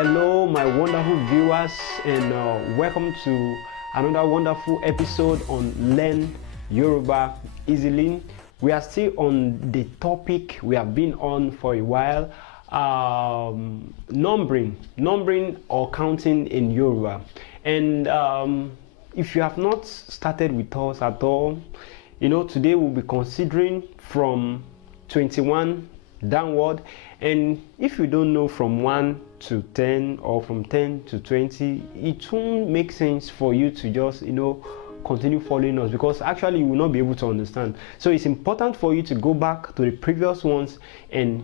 Hello, my wonderful viewers, and welcome to another wonderful episode on Learn Yoruba Easily. We are still on the topic we have been on for a while, numbering or counting in Yoruba. And if you have not started with us at all, today we'll be considering from 21 downward. And if you don't know from 1 to 10 or from 10 to 20, it won't make sense for you to just continue following us, because actually you will not be able to understand. So it's important for you to go back to the previous ones and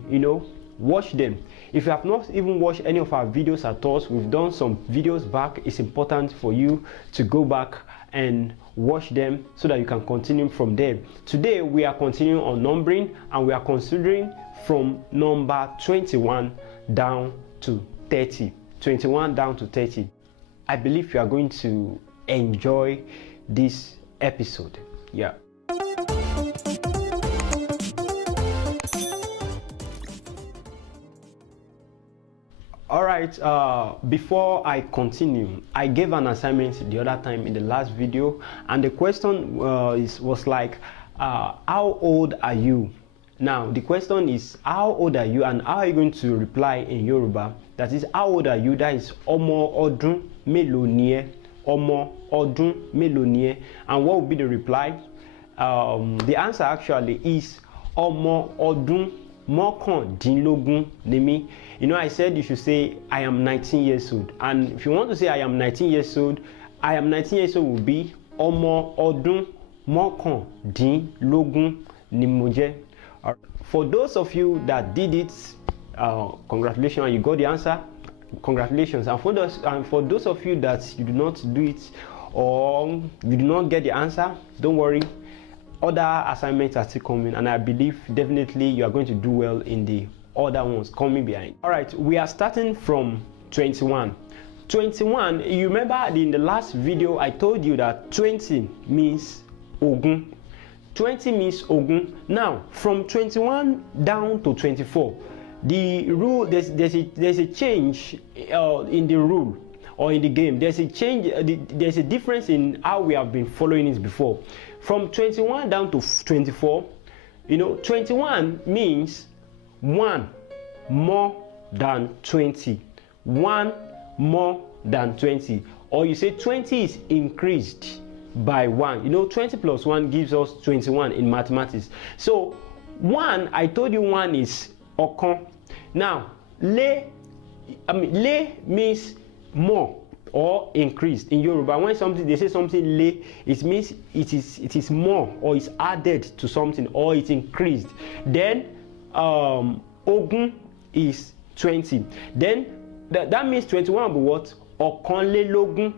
watch them. If you have not even watched any of our videos at all, we've done some videos back. It's important for you to go back and watch them so that you can continue from there. Today we are continuing on numbering, and we are considering from number 21 down to 30. 21 down to 30. I believe you are going to enjoy this episode. Yeah. Alright, before I continue, I gave an assignment the other time in the last video, and the question was like, how old are you? Now the question is, how old are you, and how are you going to reply in Yoruba? That is, how old are you? That is Omo Odun Melo ni e. Omo Odun Melo ni e. And what will be the reply? The answer actually is Omo Odun Mokandinlogun ni mi. I said you should say I am 19 years old. And if you want to say I am 19 years old, I am 19 years old will be Omo Odun Mokandinlogun ni mo je. For those of you that did it, congratulations, you got the answer. Congratulations. And for those of you that you do not do it, or you do not get the answer, don't worry. Other assignments are still coming, and I believe definitely you are going to do well in the other ones coming behind. All right, we are starting from 21. 21, you remember in the last video I told you that 20 means Ogun. 20 means Ogun. Now from 21 down to 24, the rule, there's a change in the rule or in the game. There's a change, there's a difference in how we have been following it before. From 21 down to 24, 21 means 1 more than 20. 1 more than 20. Or you say 20 is increased by 1. 20 plus 1 gives us 21 in mathematics. So 1, I told you 1 is Okan. Now le means more or increased in Yoruba. When they say something le, it means it is more, or it's added to something, or it's increased. Then Ogun is 20. Then that means 21 will be what? Okanlelogun.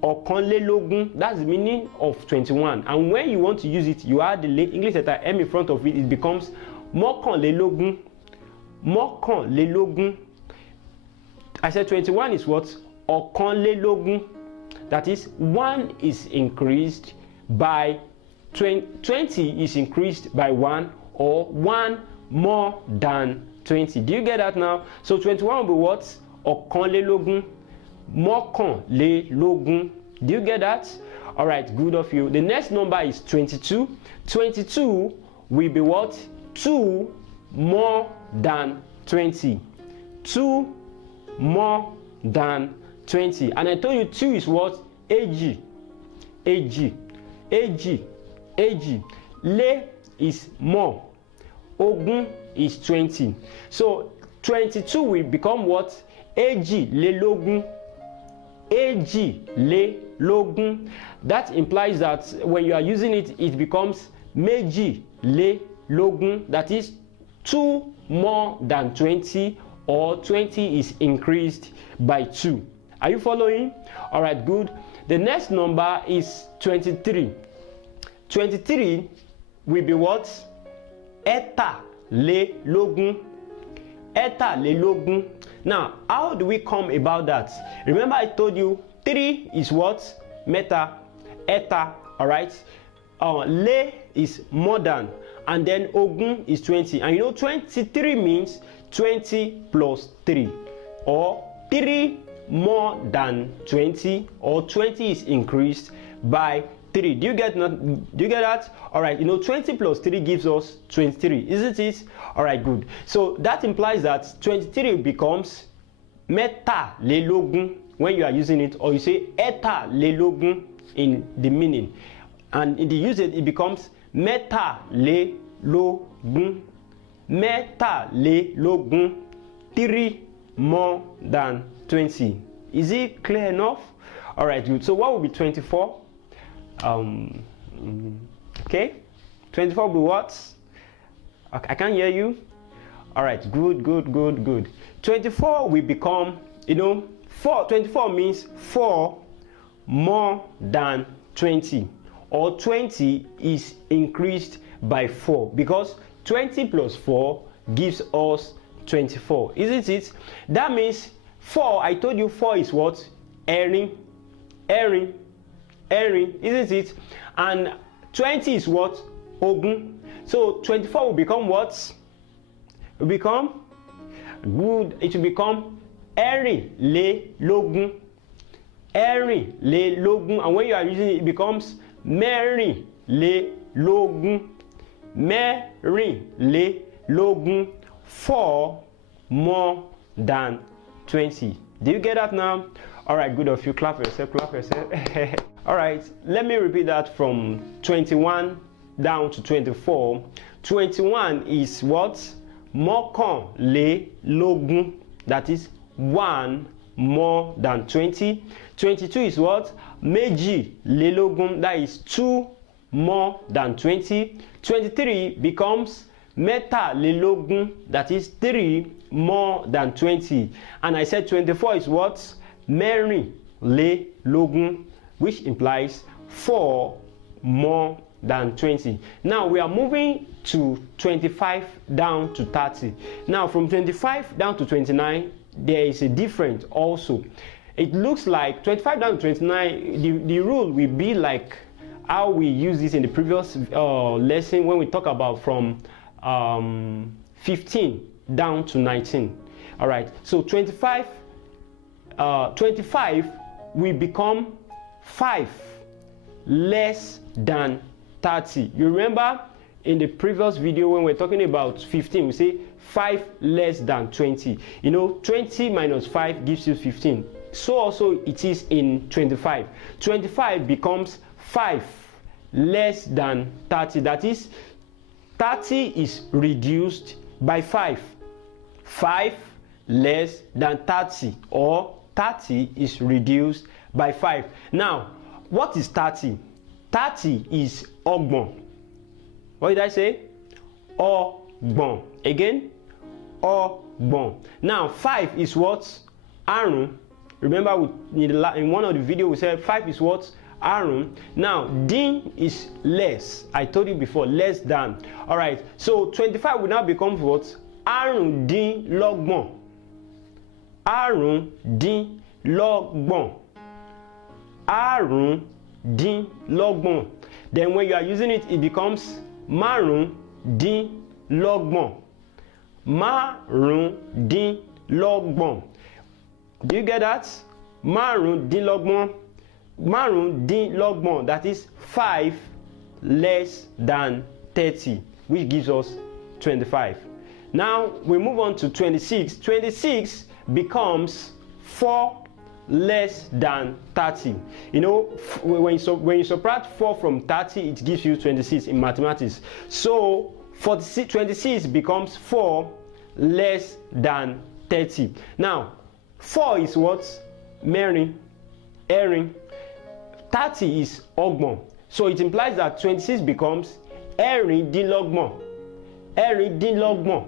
Okanlelogun, that's the meaning of 21. And when you want to use it, you add the English letter M in front of it, it becomes Mokanlelogun. Mokanlelogun. I said 21 is what? Okanlelogun. That is, 1 is increased by 20 is increased by 1, or 1 more than 20. Do you get that now? So 21 will be what? Okanlelogun. Mokanlelogun. Do you get that? All right, good of you. The next number is 22. 22 will be what? 2 more than 20. 2 more than 20. And I told you 2 is what? AG. AG. AG. AG. Le is more. Ogun is 20. So 22 will become what? AG lelogun. AG lelogun. That implies that when you are using it, it becomes meji lelogun. That is 2 more than 20, or 20 is increased by 2. Are you following? All right, good. The next number is 23. 23 will be what? Eta lelogun. Eta lelogun. Now, how do we come about that? Remember I told you 3 is what? Meta. Eta. All right. Le is more than, and then Ogun is 20. And 23 means 20 plus 3, or 3 more than 20, or 20 is increased by 3. Do you get that? All right, 20 plus 3 gives us 23, isn't it? All right, good. So that implies that 23 becomes mẹ́tàlélógún when you are using it, or you say ẹ̀tàlélógún in the meaning, and in the usage it becomes mẹ́tàlélógún. 3 more than 20. Is it clear enough? All right, good. So what will be 24? Okay, 24 will be what? I can't hear you. All right, good. 24 will become, 24 means 4 more than 20, or 20 is increased by 4, because 20 plus 4 gives us 24, isn't it? That means 4, I told you 4 is what? Ẹ̀rin, isn't it? And 20 is what? Ogún. So 24 will become what? Will become good. It will become ẹ̀rìnlélógún. Ẹ̀rìnlélógún. And when you are using it, it becomes mẹ́rìnlélógún. Mẹ́rìnlélógún. 4 more than 20. Do you get that now? All right, good of you. Clap yourself. All right, let me repeat that from 21 down to 24. 21 is what? Mọ́kànlélógún. That is 1 more than 20. 22 is what? Méjìlélógún. That is 2 more than 20. 23 becomes mẹ́tàlélógún. That is 3 more than 20. And I said 24 is what? Mẹ́rìnlélógún, which implies 4 more than 20. Now we are moving to 25 down to 30. Now from 25 down to 29, there is a difference also. It looks like 25 down to 29, the rule will be like how we use this in the previous lesson when we talk about from 15 down to 19. All right, so 25 will become 5 less than 30. You remember in the previous video when we're talking about 15, we say 5 less than 20. 20 minus 5 gives you 15. So also it is in 25. 25 becomes 5 less than 30. That is, 30 is reduced by 5. 5 less than 30, or 30 is reduced by 5. Now, what is 30? 30 is ọgbọ̀n. What did I say? Ọgbọ̀n. Again, ọgbọ̀n. Now, 5 is what? Àrún. Remember in one of the videos we said 5 is what? Àrún. Now, dín is less. I told you before, less than. All right, so 25 will now become what? Àrúndínlọ́gbọ̀n. Àrúndínlọ́gbọ̀n. Àrúndínlọ́gbọ̀n. Then when you are using it, it becomes márùndínlọ́gbọ̀n. Márùndínlọ́gbọ̀n. Do you get that? Márùndínlọ́gbọ̀n. Márùndínlọ́gbọ̀n. That is 5 less than 30, which gives us 25. Now we move on to 26. 26 becomes 4 less than 30. When you subtract 4 from 30, it gives you 26 in mathematics. So 26 becomes 4 less than 30. Now 4 is what? Ẹ̀rin. 30 is ọgbọ̀n. So it implies that 26 becomes ẹ̀rìndínlọ́gbọ̀n. Ẹ̀rìndínlọ́gbọ̀n.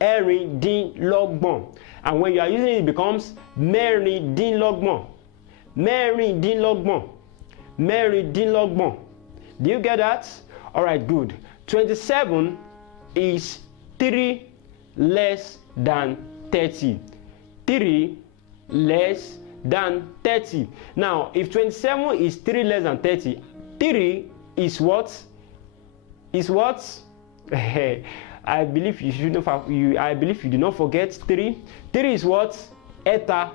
Ẹ̀rìndínlọ́gbọ̀n. And when you are using it, it becomes mẹ́rìndínlọ́gbọ̀n. Mẹ́rìndínlọ́gbọ̀n. Mẹ́rìndínlọ́gbọ̀n. Do you get that? All right, good. 27 is 3 less than 30. 3 less than 30. Now, if 27 is 3 less than 30, 3 is what? Is what? I believe you should not. I believe you do not forget 3. 3 is what? eta,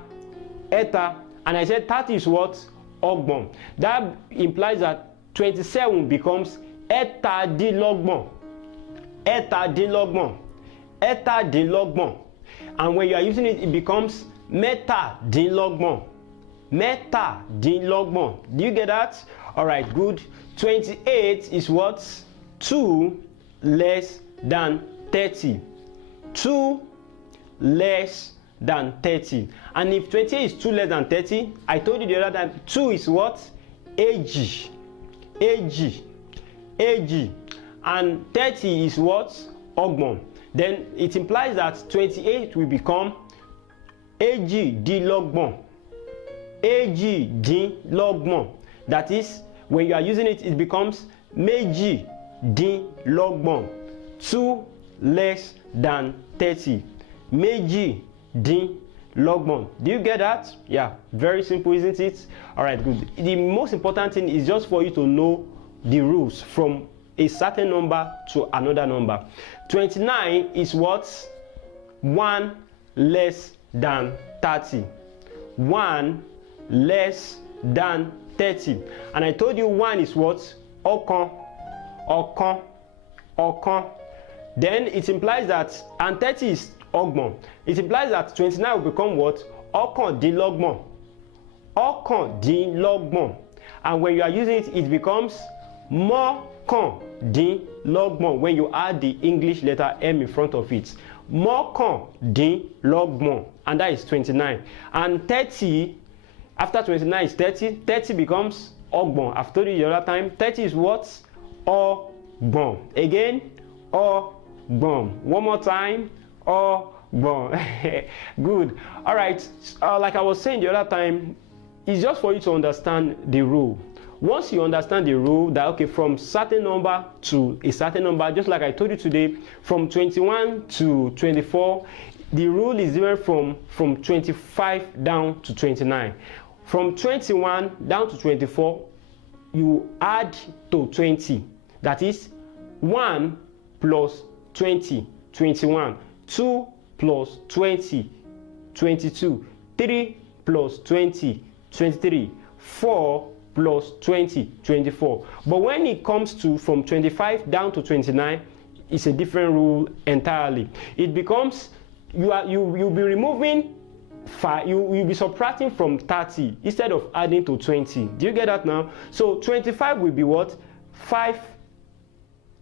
and I said 30 is what? Ọgbọ̀n. That implies that 27 becomes ẹ̀tàdínlọ́gbọ̀n. And when you are using it, it becomes mẹ́tàdínlọ́gbọ̀n. Do you get that? All right, good. 28 is what? 2 less than 30. 2 less than 30. And if 28 is 2 less than 30, I told you the other time, 2 is what? Èjì. And 30 is what? Ọgbọ̀n. Then it implies that 28 will become èjìdínlọ́gbọ̀n. That is, when you are using it, it becomes méjìdínlọ́gbọ̀n. 2 less than 30. Méjìdínlọ́gbọ̀n. Do you get that? Yeah, very simple, isn't it? All right, good. The most important thing is just for you to know the rules from a certain number to another number. 29 is what? 1 less than 30. 1 less than 30. And I told you 1 is what? Ọ̀kan. Then it implies that, and 30 is ọgbọ̀n. It implies that 29 will become what? Ọ̀kàndínlọ́gbọ̀n. And when you are using it, it becomes mọ́kàndínlọ́gbọ̀n when you add the English letter M in front of it. Mọ́kàndínlọ́gbọ̀n, and that is 29. And 30, after 29 is 30. 30 becomes ọgbọ̀n. I've told you the other time, 30 is what? Ọgbọ̀n. Again, ọgbọ̀n. One more time, ọgbọ̀n. Good. All right. Like I was saying the other time, it's just for you to understand the rule. Once you understand the rule that, okay, from certain number to a certain number, just like I told you today, from 21 to 24, the rule is different from 25 down to 29. From 21 down to 24, you add to 20. That is 1 plus 20, 21. 2 plus 20, 22. 3 plus 20, 23. 4 plus 20, 24. But when it comes to from 25 down to 29, it's a different rule entirely. It becomes you'll be removing 5, you'll be subtracting from 30 instead of adding to 20. Do you get that now? So 25 will be what? 5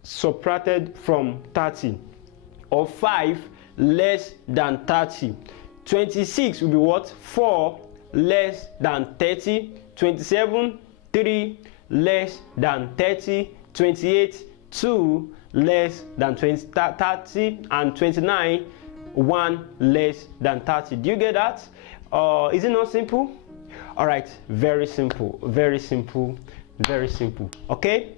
subtracted from 30, or 5 less than 30. 26 will be what? 4 less than 30. 27, 3 less than 30. 28, 2 less than 30. And 29, 1 less than 30. Do you get that? Is it not simple? All right, very simple, very simple, very simple. Okay,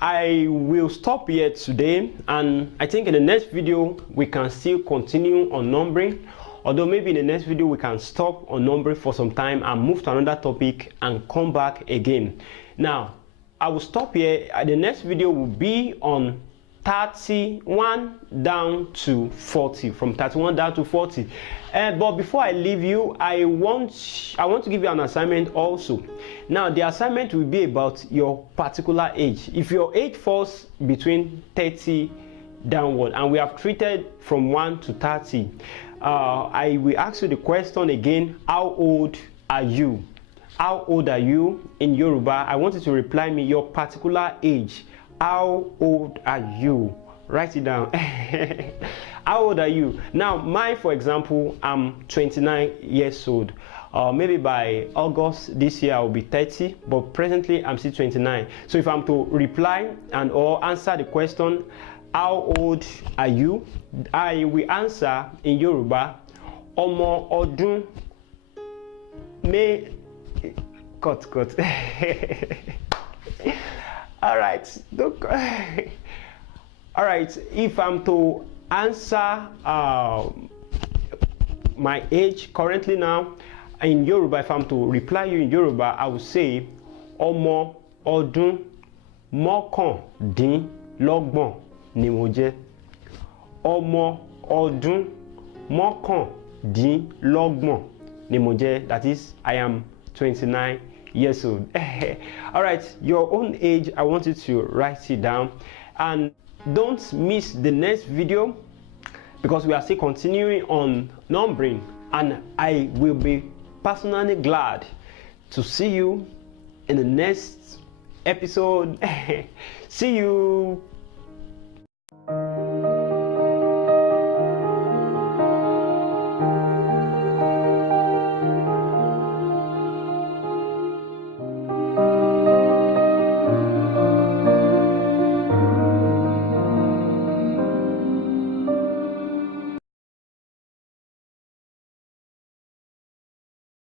I will stop here today, and I think in the next video we can still continue on numbering. Although maybe in the next video we can stop on numbering for some time and move to another topic and come back again. Now, I will stop here. The next video will be on 31 down to 40, from 31 down to 40. But before I leave you, I want to give you an assignment also. Now, the assignment will be about your particular age. If your age falls between 30 downward, and we have treated from 1 to 30, I will ask you the question again: how old are you? How old are you in Yoruba? I want you to reply me your particular age. How old are you? Write it down. How old are you? Now, mine, for example, I'm 29 years old. Maybe by August this year I will be 30, but presently I'm still 29. So if I'm to reply and or answer the question, how old are you? I will answer in Yoruba, Ọmọ ọdún me cut. All right. All right. If I'm to answer my age currently now in Yoruba, if I'm to reply you in Yoruba, I will say Ọmọ ọdún mọ́kàndínlọ́gbọ̀n ni mo jẹ́. Ọmọ ọdún mọ́kàndínlọ́gbọ̀n Nemoje, that is, I am 29 years old. All right, your own age, I want you to write it down, and don't miss the next video because we are still continuing on numbering, and I will be personally glad to see you in the next episode. See you.